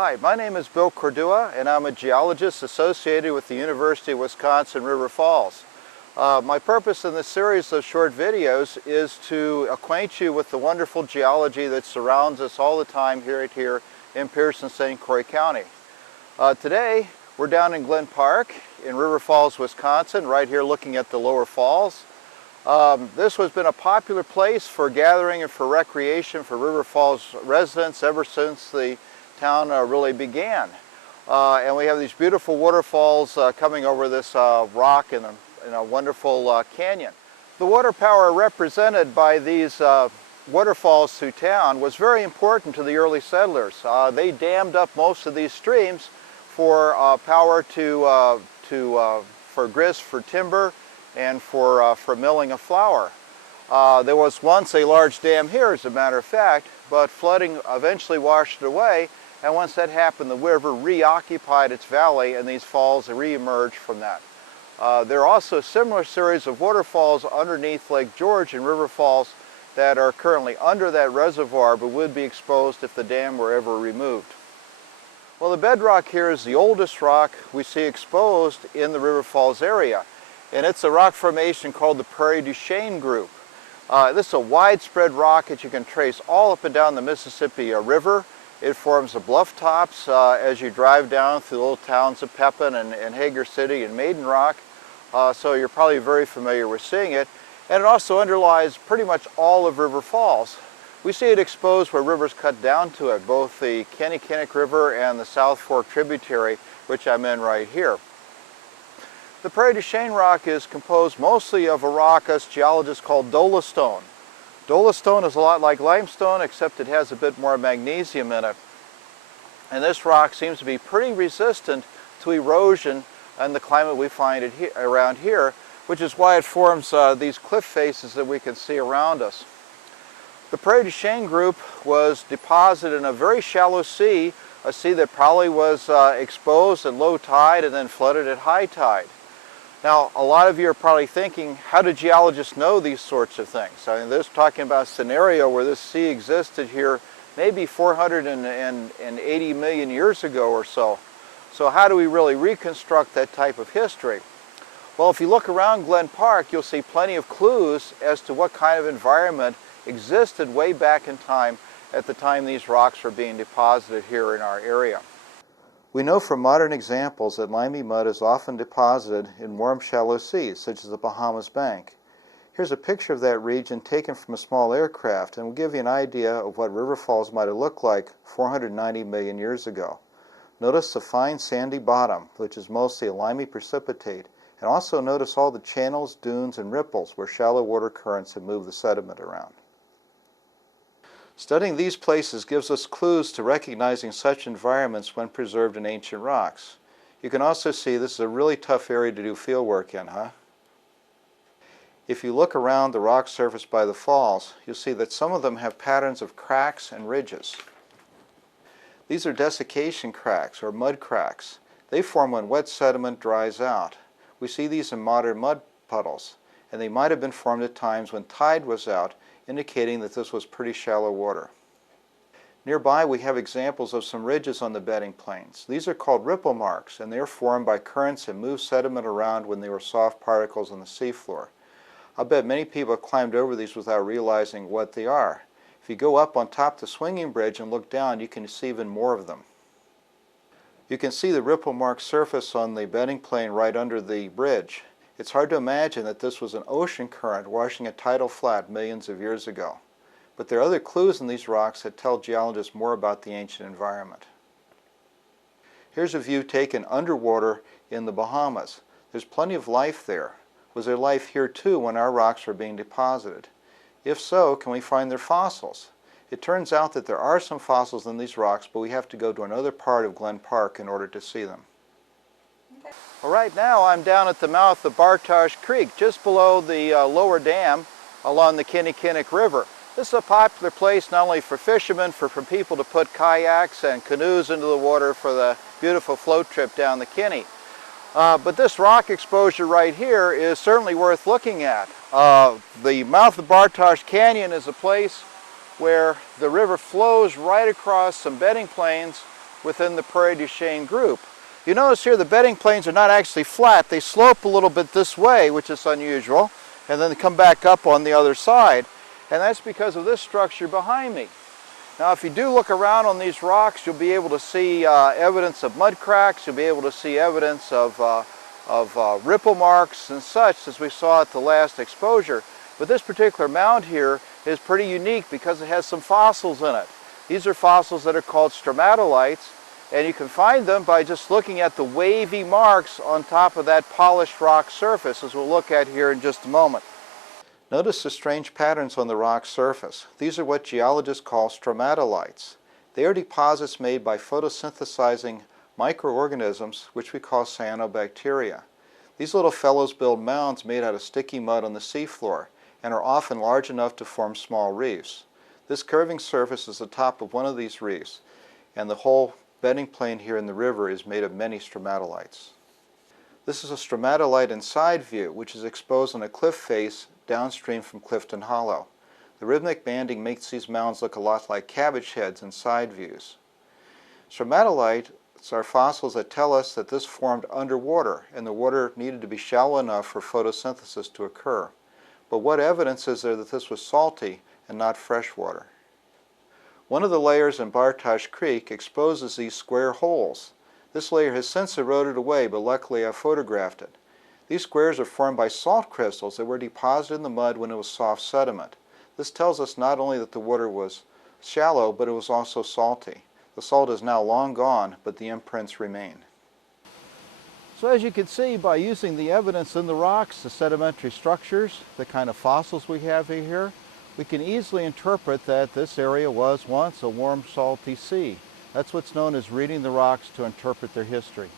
Hi, my name is Bill Cordua, and I'm a geologist associated with the University of Wisconsin River Falls. My purpose in this series of short videos is to acquaint you with the wonderful geology that surrounds us all the time here in Pierce, St. Croix County. Today, we're down in Glen Park in River Falls, Wisconsin, right here looking at the lower falls. This has been a popular place for gathering and for recreation for River Falls residents ever since the town really began. And we have these beautiful waterfalls coming over this rock in a wonderful canyon. The water power represented by these waterfalls through town was very important to the early settlers. They dammed up most of these streams for power for grist, for timber, and for milling of flour. There was once a large dam here, as a matter of fact, but flooding eventually washed it away, and once that happened, the river reoccupied its valley and these falls re-emerged from that. There are also a similar series of waterfalls underneath Lake George and River Falls that are currently under that reservoir but would be exposed if the dam were ever removed. Well, the bedrock here is the oldest rock we see exposed in the River Falls area, and it's a rock formation called the Prairie du Chien group. This is a widespread rock that you can trace all up and down the Mississippi River. It forms the bluff tops as you drive down through the little towns of Pepin and Hager City and Maiden Rock, so you're probably very familiar with seeing it. And it also underlies pretty much all of River Falls. We see it exposed where rivers cut down to it, both the Kennebec River and the South Fork tributary, which I'm in right here. The Prairie du Chien rock is composed mostly of a rock us geologists call Dolostone. Dolostone is a lot like limestone, except it has a bit more magnesium in it. And this rock seems to be pretty resistant to erosion and the climate we find it around here, which is why it forms these cliff faces that we can see around us. The Prairie du Chien group was deposited in a very shallow sea, a sea that probably was exposed at low tide and then flooded at high tide. Now, a lot of you are probably thinking, how do geologists know these sorts of things? I mean, this is talking about a scenario where this sea existed here maybe 480 million years ago or so. So how do we really reconstruct that type of history? Well, if you look around Glen Park, you'll see plenty of clues as to what kind of environment existed way back in time at the time these rocks were being deposited here in our area. We know from modern examples that limey mud is often deposited in warm, shallow seas, such as the Bahamas bank. Here's a picture of that region taken from a small aircraft and will give you an idea of what River Falls might have looked like 490 million years ago. Notice the fine sandy bottom, which is mostly a limy precipitate, and also notice all the channels, dunes, and ripples where shallow water currents have moved the sediment around. Studying these places gives us clues to recognizing such environments when preserved in ancient rocks. You can also see this is a really tough area to do field work in, huh? If you look around the rock surface by the falls, you'll see that some of them have patterns of cracks and ridges. These are desiccation cracks, or mud cracks. They form when wet sediment dries out. We see these in modern mud puddles, and they might have been formed at times when tide was out, indicating that this was pretty shallow water. Nearby we have examples of some ridges on the bedding plains. These are called ripple marks, and they are formed by currents that move sediment around when they were soft particles on the seafloor. I'll bet many people have climbed over these without realizing what they are. If you go up on top of the swinging bridge and look down, you can see even more of them. You can see the ripple mark surface on the bedding plane right under the bridge. It's hard to imagine that this was an ocean current washing a tidal flat millions of years ago. But there are other clues in these rocks that tell geologists more about the ancient environment. Here's a view taken underwater in the Bahamas. There's plenty of life there. Was there life here too when our rocks were being deposited? If so, can we find their fossils? It turns out that there are some fossils in these rocks, but we have to go to another part of Glen Park in order to see them. Well, right now I'm down at the mouth of Bartosh Creek, just below the lower dam along the Kennebec River. This is a popular place not only for fishermen, for people to put kayaks and canoes into the water for the beautiful float trip down the Kenny. But this rock exposure right here is certainly worth looking at. The mouth of Bartosh Canyon is a place where the river flows right across some bedding plains within the Prairie du Chien group. You notice here the bedding planes are not actually flat. They slope a little bit this way, which is unusual, and then they come back up on the other side. And that's because of this structure behind me. Now if you do look around on these rocks, you'll be able to see evidence of mud cracks, you'll be able to see evidence of ripple marks and such, as we saw at the last exposure. But this particular mound here is pretty unique because it has some fossils in it. These are fossils that are called Stromatolites, and you can find them by just looking at the wavy marks on top of that polished rock surface, as we'll look at here in just a moment. Notice the strange patterns on the rock surface. These are what geologists call stromatolites. They are deposits made by photosynthesizing microorganisms, which we call cyanobacteria. These little fellows build mounds made out of sticky mud on the seafloor and are often large enough to form small reefs. This curving surface is the top of one of these reefs, and the whole bedding plane here in the river is made of many stromatolites. This is a stromatolite in side view, which is exposed on a cliff face downstream from Clifton Hollow. The rhythmic banding makes these mounds look a lot like cabbage heads in side views. Stromatolites are fossils that tell us that this formed underwater, and the water needed to be shallow enough for photosynthesis to occur. But what evidence is there that this was salty and not fresh water? One of the layers in Bartosh Creek exposes these square holes. This layer has since eroded away, but luckily I photographed it. These squares are formed by salt crystals that were deposited in the mud when it was soft sediment. This tells us not only that the water was shallow, but it was also salty. The salt is now long gone, but the imprints remain. So as you can see, by using the evidence in the rocks, the sedimentary structures, the kind of fossils we have here, we can easily interpret that this area was once a warm, salty sea. That's what's known as reading the rocks to interpret their history.